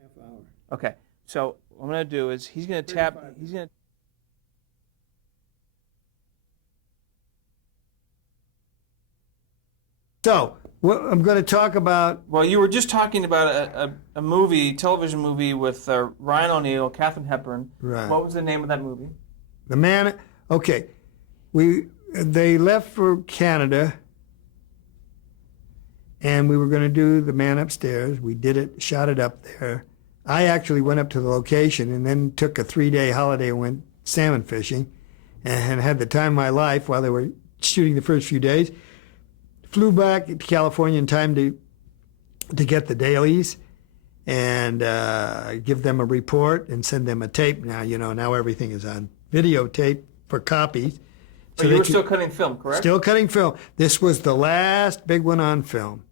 half hour. Okay. So what I'm going to do is he's going to tap. 35 He's going to. So, what I'm going to talk about. Well, you were just talking about a movie, television movie with Ryan O'Neal, Katharine Hepburn. Right. What was the name of that movie? The man. Okay, they left for Canada, and we were going to do The Man Upstairs. We did it, shot it up there. I actually went up to the location and then took a 3-day holiday and went salmon fishing, and had the time of my life while they were shooting the first few days. Flew back to California in time to get the dailies and give them a report and send them a tape. Now everything is on videotape for copies. But you were still cutting film, correct? Still cutting film. This was the last big one on film.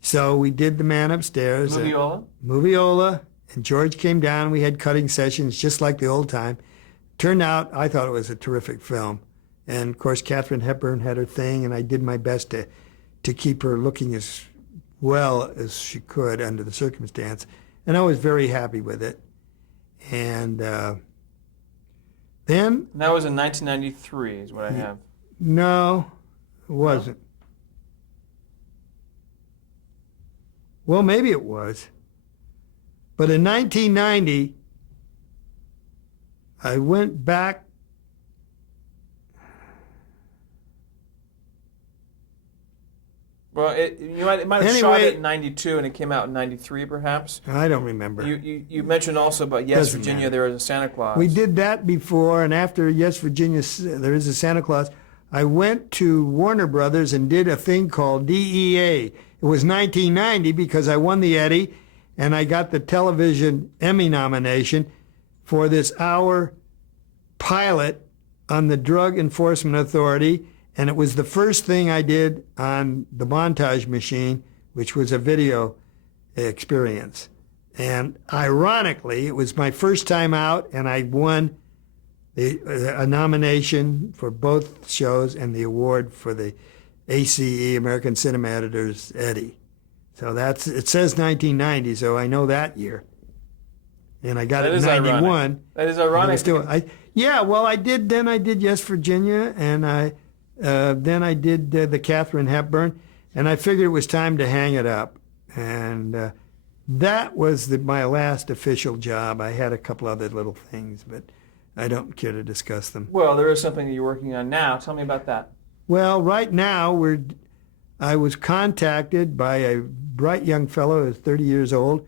So we did The Man Upstairs. Moviola. And George came down. We had cutting sessions just like the old time. Turned out, I thought it was a terrific film. And, of course, Katharine Hepburn had her thing, and I did my best to keep her looking as well as she could under the circumstance. And I was very happy with it. And then... That was in 1993 is what I have. No, it wasn't. No? Well, maybe it was. But in 1990, I went back. Well, it might have shot it in 92 and it came out in 93, perhaps. I don't remember. You mentioned also about Yes, Doesn't Virginia, matter. There is a Santa Claus. We did that before, and after Yes, Virginia, There is a Santa Claus, I went to Warner Brothers and did a thing called DEA. It was 1990 because I won the Eddie, and I got the television Emmy nomination for this hour pilot on the Drug Enforcement Authority. And it was the first thing I did on the montage machine, which was a video experience. And ironically, it was my first time out, and I won a nomination for both shows and the award for the ACE, American Cinema Editors Eddie. So it says 1990, so I know that year. And I got it in 91. Ironic. That is ironic. I did Yes, Virginia, and then I did the Katharine Hepburn, and I figured it was time to hang it up. And that was my last official job. I had a couple other little things, but I don't care to discuss them. Well, there is something that you're working on now. Tell me about that. Well, right now, I was contacted by a bright young fellow who's 30 years old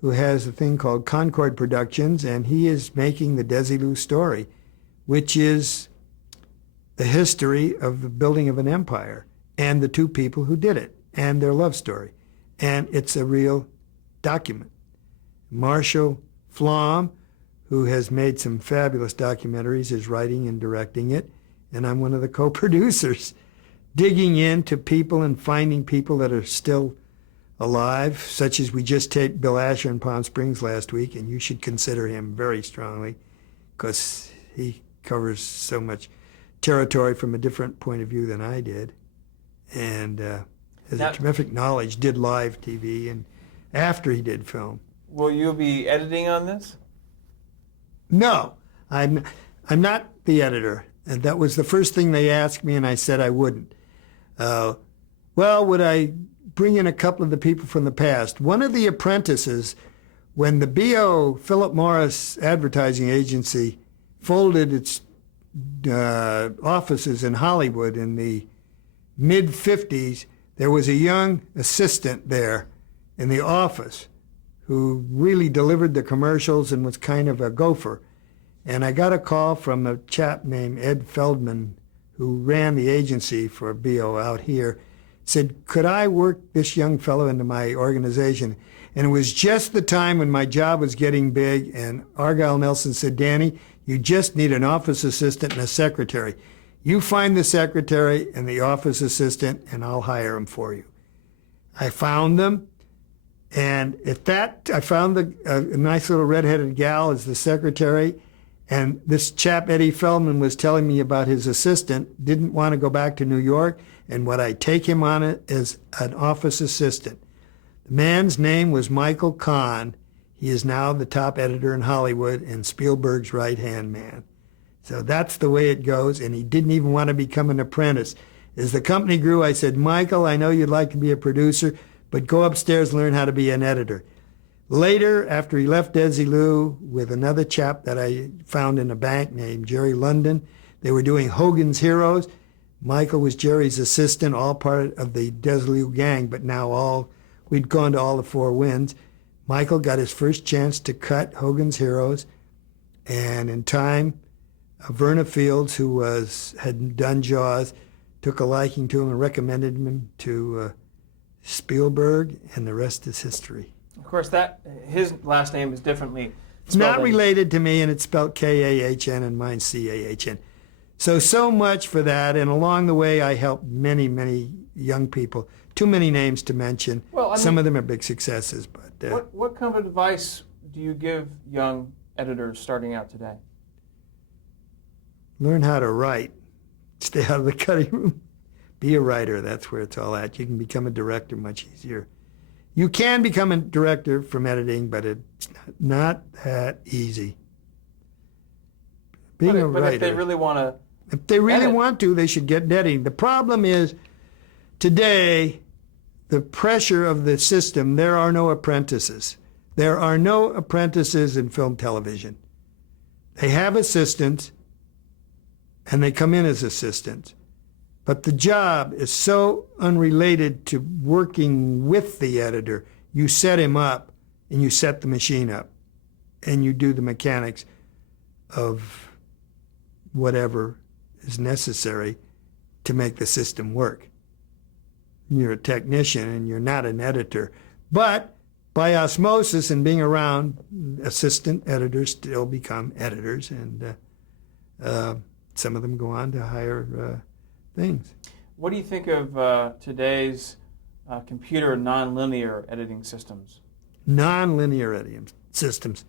who has a thing called Concord Productions, and he is making the Desilu story, which is the history of the building of an empire and the two people who did it and their love story. And it's a real document. Marshall Flom, who has made some fabulous documentaries, is writing and directing it. And I'm one of the co-producers, digging into people and finding people that are still alive, such as we just taped Bill Asher in Palm Springs last week, and you should consider him very strongly because he covers so much territory from a different point of view than I did, and has a terrific knowledge, did live TV, and after he did film. Will you be editing on this? No, I'm not the editor. And that was the first thing they asked me, and I said I wouldn't. Would I bring in a couple of the people from the past? One of the apprentices, when the B.O. Philip Morris advertising agency folded its offices in Hollywood in the mid-50s, there was a young assistant there in the office who really delivered the commercials and was kind of a gopher. And I got a call from a chap named Ed Feldman, who ran the agency for B.O. out here, said, could I work this young fellow into my organization? And it was just the time when my job was getting big, and Argyle Nelson said, Danny, you just need an office assistant and a secretary. You find the secretary and the office assistant, and I'll hire them for you. I found them, and at that, I found a nice little redheaded gal as the secretary, and this chap, Eddie Feldman, was telling me about his assistant, didn't want to go back to New York, and would I take him on it as an office assistant. The man's name was Michael Cahn. He is now the top editor in Hollywood and Spielberg's right-hand man. So that's the way it goes, and he didn't even want to become an apprentice. As the company grew, I said, Michael, I know you'd like to be a producer, but go upstairs and learn how to be an editor. Later, after he left Desilu with another chap that I found in a bank named Jerry London, they were doing Hogan's Heroes. Michael was Jerry's assistant, all part of the Desilu gang, but now we'd gone to all the four winds. Michael got his first chance to cut Hogan's Heroes, and in time, Verna Fields, who had done Jaws, took a liking to him and recommended him to Spielberg, and the rest is history. Of course, his last name is differently It's not related to me, and it's spelled K-A-H-N, and mine's C-A-H-N. So much for that, and along the way, I helped many, many young people. Too many names to mention. Well, some of them are big successes. But what kind of advice do you give young editors starting out today? Learn how to write. Stay out of the cutting room. Be a writer. That's where it's all at. You can become a director much easier. You can become a director from editing, but it's not that easy. Being a writer. But if they really want to, they should get editing. The problem is, today, the pressure of the system, there are no apprentices. There are no apprentices in film television. They have assistants, and they come in as assistants. But the job is so unrelated to working with the editor. You set him up, and you set the machine up, and you do the mechanics of whatever is necessary to make the system work. You're a technician and you're not an editor. But by osmosis and being around, assistant editors still become editors, and some of them go on to higher things. What do you think of today's computer nonlinear editing systems? Nonlinear editing systems.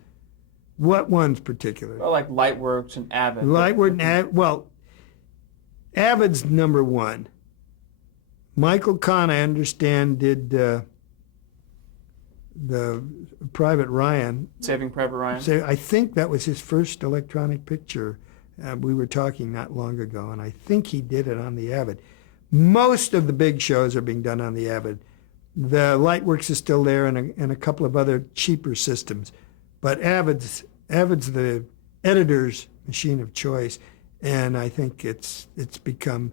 What ones particularly? Well, like Lightworks and Avid. Avid's number one. Michael Cahn, I understand, did the Private Ryan. Saving Private Ryan? I think that was his first electronic picture. We were talking not long ago, and I think he did it on the Avid. Most of the big shows are being done on the Avid. The Lightworks is still there, and a couple of other cheaper systems. But Avid's the editor's machine of choice, and I think it's become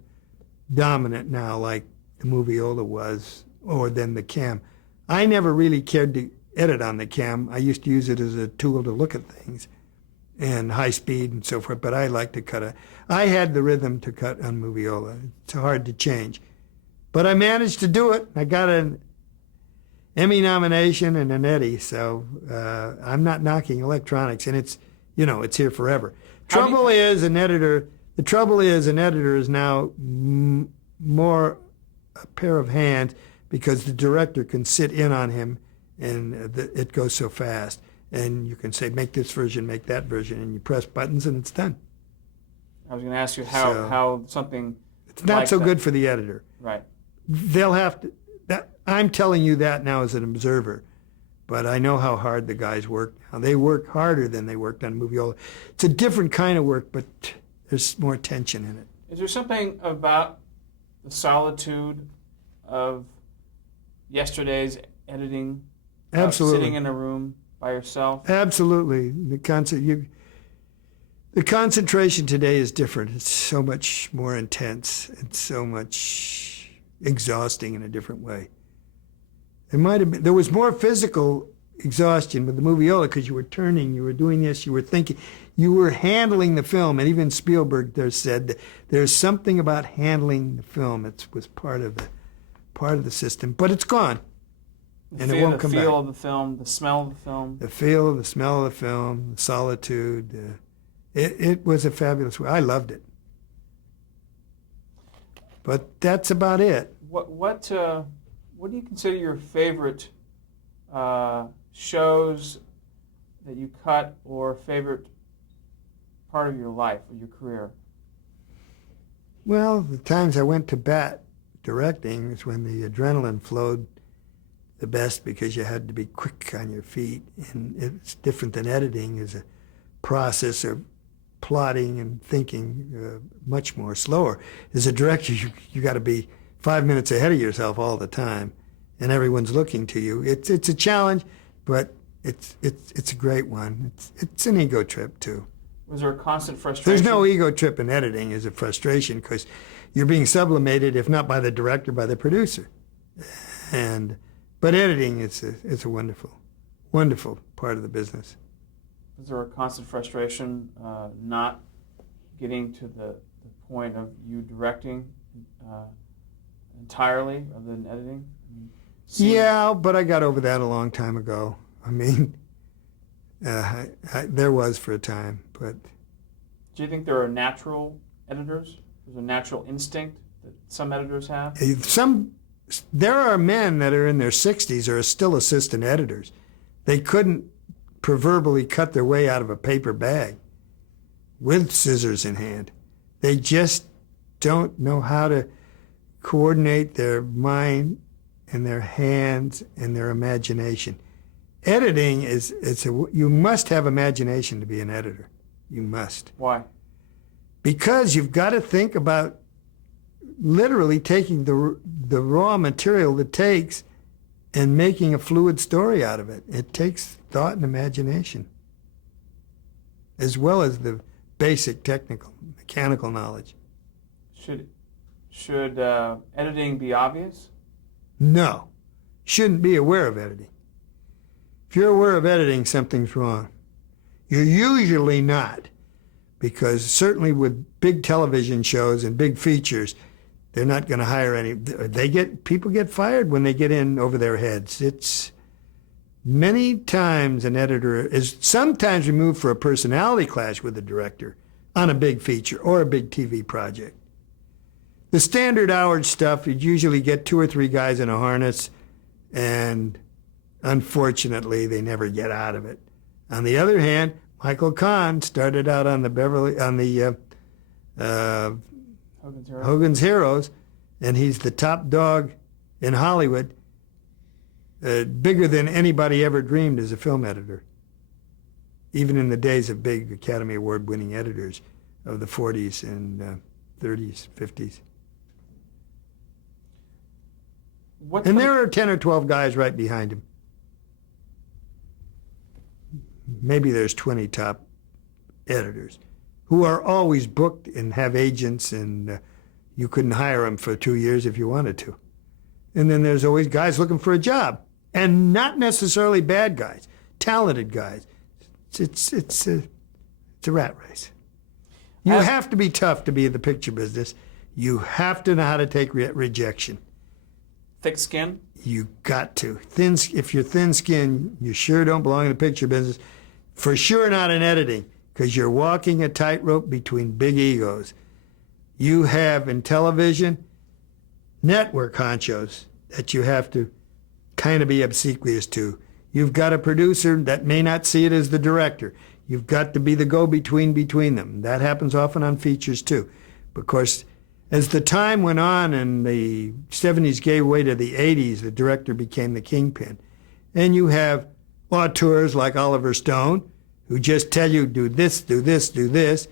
dominant now, like the Moviola was, or then the Cam. I never really cared to edit on the Cam. I used to use it as a tool to look at things and high speed and so forth, but I like to cut I had the rhythm to cut on Moviola. It's hard to change. But I managed to do it. I got an Emmy nomination and an Eddie, so I'm not knocking electronics, and it's here forever. The trouble is an editor is now more a pair of hands, because the director can sit in on him, and it goes so fast. And you can say, make this version, make that version, and you press buttons, and it's done. I was going to ask you how something. It's not so good for the editor. Right. They'll have to. I'm telling you that now as an observer, but I know how hard the guys work now. They work harder than they worked on Moviola. It's a different kind of work, but there's more tension in it. Is there something about the solitude of yesterday's editing? Absolutely. Sitting in a room by yourself? Absolutely. The concentration today is different. It's so much more intense. It's so much exhausting in a different way. There was more physical exhaustion with the Moviola, because you were turning, you were doing this, you were thinking, you were handling the film. And even Spielberg there said that there's something about handling the film. It was part of the system, but it's gone. And it won't come back. The feel of the film, the smell of the film. The feel, the smell of the film, the solitude. It was a fabulous way. I loved it. But that's about it. What do you consider your favorite shows that you cut, or favorite part of your life or your career? Well, the times I went to bat directing is when the adrenaline flowed. the best because you had to be quick on your feet. And it's different than editing is a process of plotting and thinking much more slower. As a director, you got to be 5 minutes ahead of yourself all the time, and everyone's looking to you. It's a challenge, but it's a great one. It's an ego trip too. Was there a constant frustration? There's no ego trip in editing. Is a frustration because you're being sublimated, if not by the director, by the producer. But editing, it's a wonderful part of the business. Was there a constant frustration not getting to the point of you directing entirely rather than editing? Yeah, but I got over that a long time ago. I mean, there was for a time, but... Do you think there are natural editors? There's a natural instinct that some editors have? There are men that are in their 60s or are still assistant editors. They couldn't proverbially cut their way out of a paper bag with scissors in hand. They just don't know how to coordinate their mind and their hands and their imagination. Editing you must have imagination to be an editor. You must. Why? Because you've got to think about literally taking the raw material that takes and making a fluid story out of it. It takes thought and imagination, as well as the basic technical, mechanical knowledge. Should editing be obvious? No. Shouldn't be aware of editing. If you're aware of editing, something's wrong. You're usually not, because certainly with big television shows and big features, they're not going to hire any. People get fired when they get in over their heads. It's many times an editor is sometimes removed for a personality clash with the director on a big feature or a big TV project. The standard hour stuff, you'd usually get 2 or 3 guys in a harness, and unfortunately, they never get out of it. On the other hand, Michael Cahn started out on Hogan's Heroes, and he's the top dog in Hollywood, bigger than anybody ever dreamed as a film editor, even in the days of big Academy Award-winning editors of the 40s and 30s, 50s. And there are 10 or 12 guys right behind him. Maybe there's 20 top editors who are always booked and have agents, and you couldn't hire them for 2 years if you wanted to. And then there's always guys looking for a job, and not necessarily bad guys, talented guys. It's a rat race. You have to be tough to be in the picture business. You have to know how to take rejection. Thick skin? You got to. If you're thin-skinned, you sure don't belong in the picture business. For sure not in editing, because you're walking a tightrope between big egos. You have, in television, network honchos that you have to kind of be obsequious to. You've got a producer that may not see it as the director. You've got to be the go-between between them. That happens often on features, too. Because as the time went on and the 70s gave way to the 80s, the director became the kingpin. And you have auteurs like Oliver Stone, who just tell you, do this, do this, do this.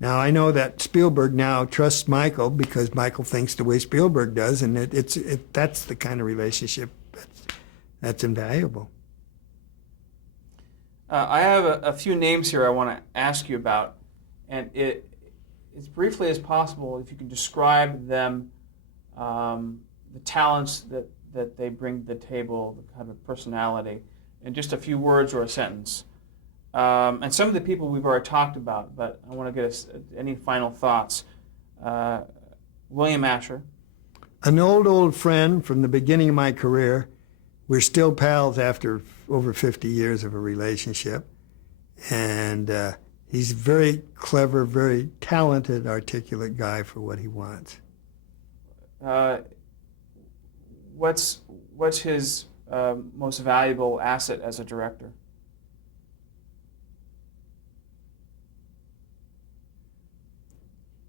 Now, I know that Spielberg now trusts Michael because Michael thinks the way Spielberg does, and that's the kind of relationship that's invaluable. I have a few names here I want to ask you about, and as briefly as possible, if you can describe them, the talents that they bring to the table, the kind of personality, in just a few words or a sentence. And some of the people we've already talked about, but I want to get any final thoughts. William Asher. An old friend from the beginning of my career. We're still pals after over 50 years of a relationship. And he's very clever, very talented, articulate guy for what he wants. What's his most valuable asset as a director?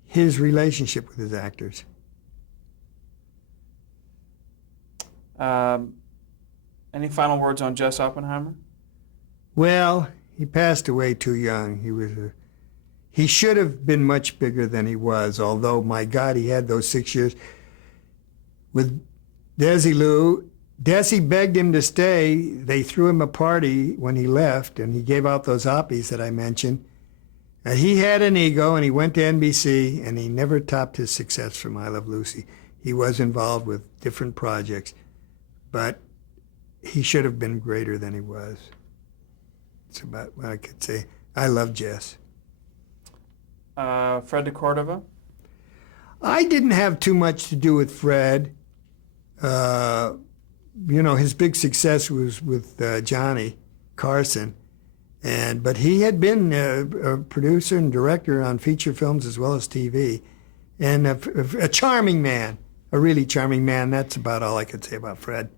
His relationship with his actors. Any final words on Jess Oppenheimer? Well, he passed away too young. He should have been much bigger than he was, although, my God, he had those 6 years with Desilu. Desi begged him to stay. They threw him a party when he left, and he gave out those oppies that I mentioned. And he had an ego, and he went to NBC, and he never topped his success from I Love Lucy. He was involved with different projects, but he should have been greater than he was. It's about what I could say. I love Jess. Fred de Cordova? I didn't have too much to do with Fred. His big success was with Johnny Carson, but he had been a producer and director on feature films as well as TV, and a charming man, a really charming man. That's about all I could say about Fred.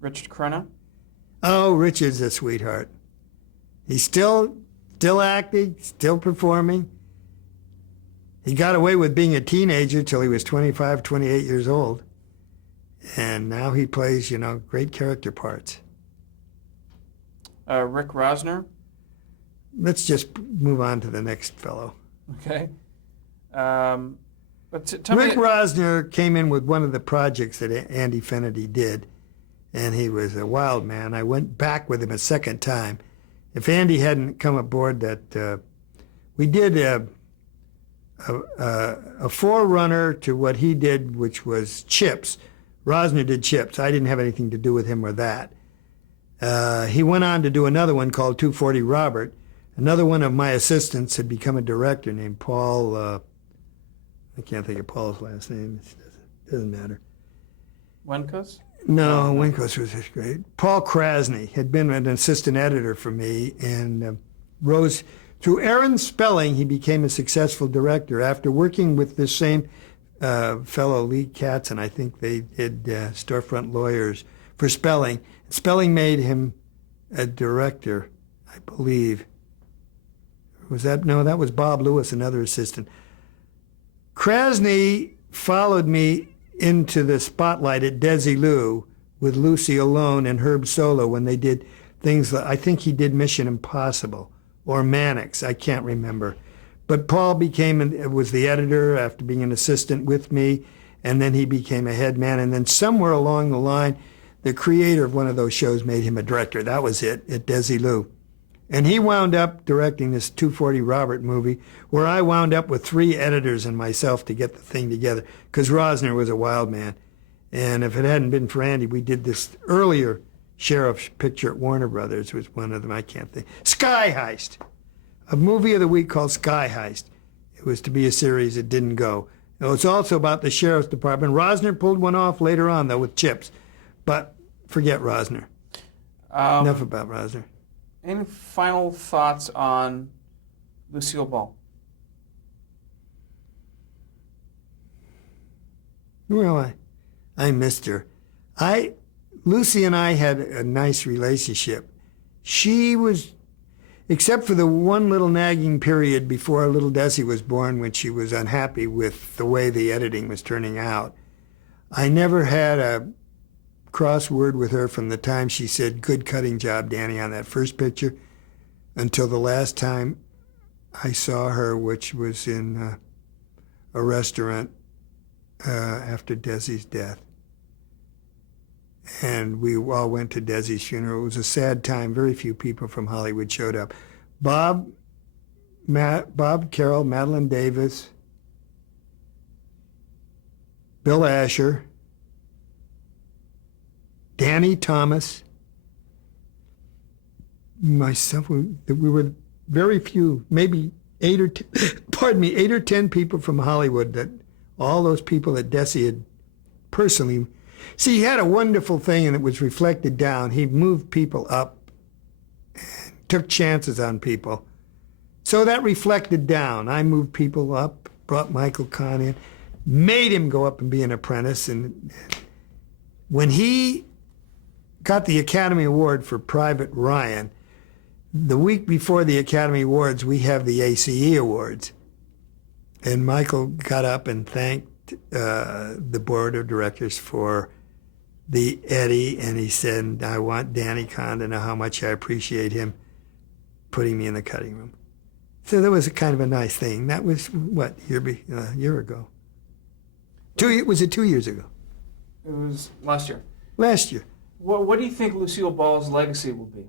Richard Crenna? Oh, Richard's a sweetheart. He's still acting, still performing. He got away with being a teenager till he was 25, 28 years old. And now he plays, great character parts. Rick Rosner? Let's just move on to the next fellow. Okay. Rick Rosner came in with one of the projects that Andy Fenady did, and he was a wild man. I went back with him a second time. If Andy hadn't come aboard, we did a forerunner to what he did, which was Chips. Rosner did Chips. I didn't have anything to do with him or that. He went on to do another one called 240 Robert. Another one of my assistants had become a director named Paul. I can't think of Paul's last name. It doesn't matter. Wencus? No, Winkos was just great. Paul Krasny had been an assistant editor for me and rose through Aaron Spelling. He became a successful director after working with this same fellow Lee Katz, and I think they did Storefront Lawyers for Spelling. Spelling made him a director, I believe. That was Bob Lewis, another assistant. Krasny followed me into the spotlight at Desilu with Lucy Alone and Herb Solo when they did things I think he did Mission Impossible or Mannix, I can't remember. But Paul was the editor after being an assistant with me, and then he became a head man, and then somewhere along the line, the creator of one of those shows made him a director. That was it, at Desilu. And he wound up directing this 240 Robert movie, where I wound up with 3 editors and myself to get the thing together, because Rosner was a wild man. And if it hadn't been for Andy, we did this earlier sheriff's picture at Warner Brothers, was one of them, I can't think. Sky Heist, a movie of the week called Sky Heist. It was to be a series, it didn't go. It was also about the sheriff's department. Rosner pulled one off later on, though, with Chips. But forget Rosner. Enough about Rosner. Any final thoughts on Lucille Ball? Well, I missed her. Lucy and I had a nice relationship. She was, except for the one little nagging period before little Desi was born when she was unhappy with the way the editing was turning out, I never had a crossword with her from the time she said, "Good cutting job, Danny," on that first picture, until the last time I saw her, which was in a restaurant after Desi's death. And we all went to Desi's funeral. It was a sad time. Very few people from Hollywood showed up. Bob Carroll, Madeline Davis, Bill Asher, Danny Thomas, myself. We were very few, maybe 8 or 10 people from Hollywood. That all those people that Desi had personally. See, he had a wonderful thing, and it was reflected down. He moved people up, and took chances on people. So that reflected down. I moved people up, brought Michael Kahn in, made him go up and be an apprentice. And when he got the Academy Award for Private Ryan, the week before the Academy Awards, we have the ACE Awards. And Michael got up and thanked the board of directors for the Eddie, and he said, I want Danny Cahn to know how much I appreciate him putting me in the cutting room. So that was a kind of a nice thing. That was, what, a year ago? Was it 2 years ago? It was last year. Last year. What do you think Lucille Ball's legacy will be?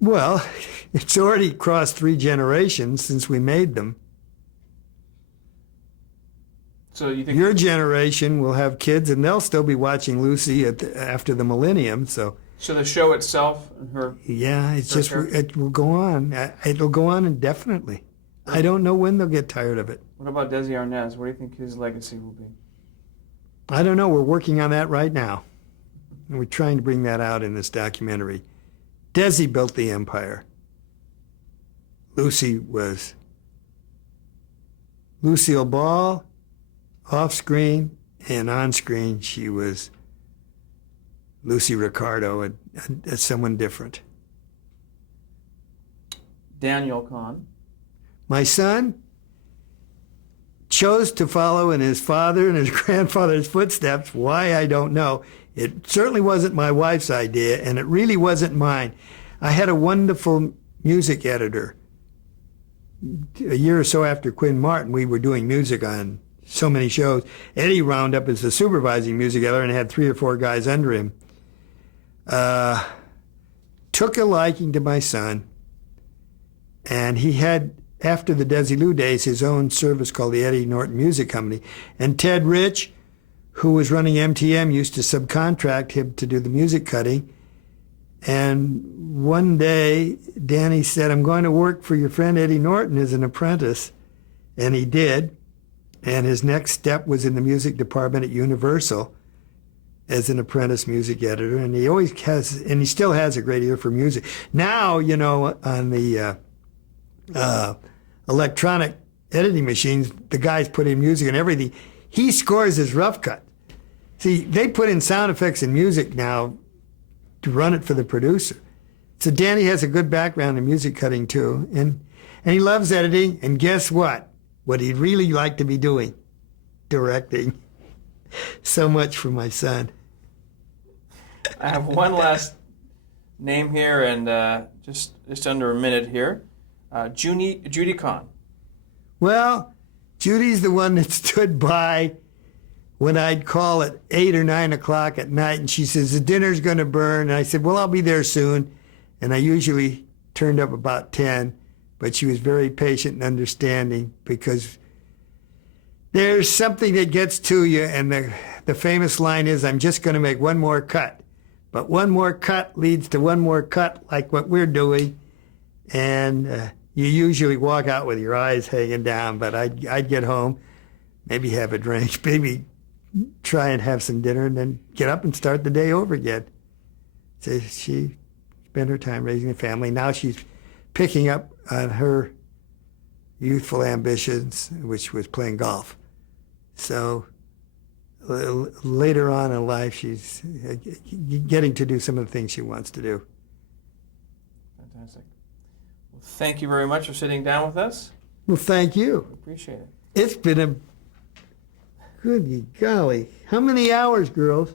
Well, it's already crossed 3 generations since we made them. So you think your generation will have kids, and they'll still be watching Lucy after the millennium. So the show itself and her. Yeah, it will go on. It'll go on indefinitely. I don't know when they'll get tired of it. What about Desi Arnaz? What do you think his legacy will be? I don't know. We're working on that right now. And we're trying to bring that out in this documentary. Desi built the empire. Lucy was Lucille Ball. Off screen and on screen, she was Lucy Ricardo, and someone different. Daniel Cahn. My son chose to follow in his father and his grandfather's footsteps. Why, I don't know. It certainly wasn't my wife's idea, and it really wasn't mine. I had a wonderful music editor. A year or so after Quinn Martin, we were doing music on so many shows. Eddie wound up as the supervising music editor and had 3 or 4 guys under him. Took a liking to my son, and he had, after the Desilu days, his own service called the Eddie Norton Music Company. And Ted Rich, who was running MTM, used to subcontract him to do the music cutting. And one day, Danny said, I'm going to work for your friend Eddie Norton as an apprentice. And he did. And his next step was in the music department at Universal as an apprentice music editor. And he always has, and he still has a great ear for music. Now, on the electronic editing machines, the guys put in music and everything. He scores his rough cut. See, they put in sound effects and music now to run it for the producer. So Danny has a good background in music cutting too. And he loves editing. And guess what? What he'd really like to be doing, directing. So much for my son. I have one last name here, and just under a minute here. Judy Cahn. Well, Judy's the one that stood by when I'd call at 8 or 9 o'clock at night, and she says, the dinner's going to burn. And I said, well, I'll be there soon. And I usually turned up about 10. But she was very patient and understanding, because there's something that gets to you, and the famous line is, I'm just going to make one more cut. But one more cut leads to one more cut, like what we're doing, and you usually walk out with your eyes hanging down. But I'd get home, maybe have a drink, maybe try and have some dinner, and then get up and start the day over again. So she spent her time raising a family. Now she's picking up on her youthful ambitions, which was playing golf. So later on in life, she's getting to do some of the things she wants to do. Fantastic. Well, thank you very much for sitting down with us. Well, thank you. We appreciate it. It's been a good golly. How many hours, girls?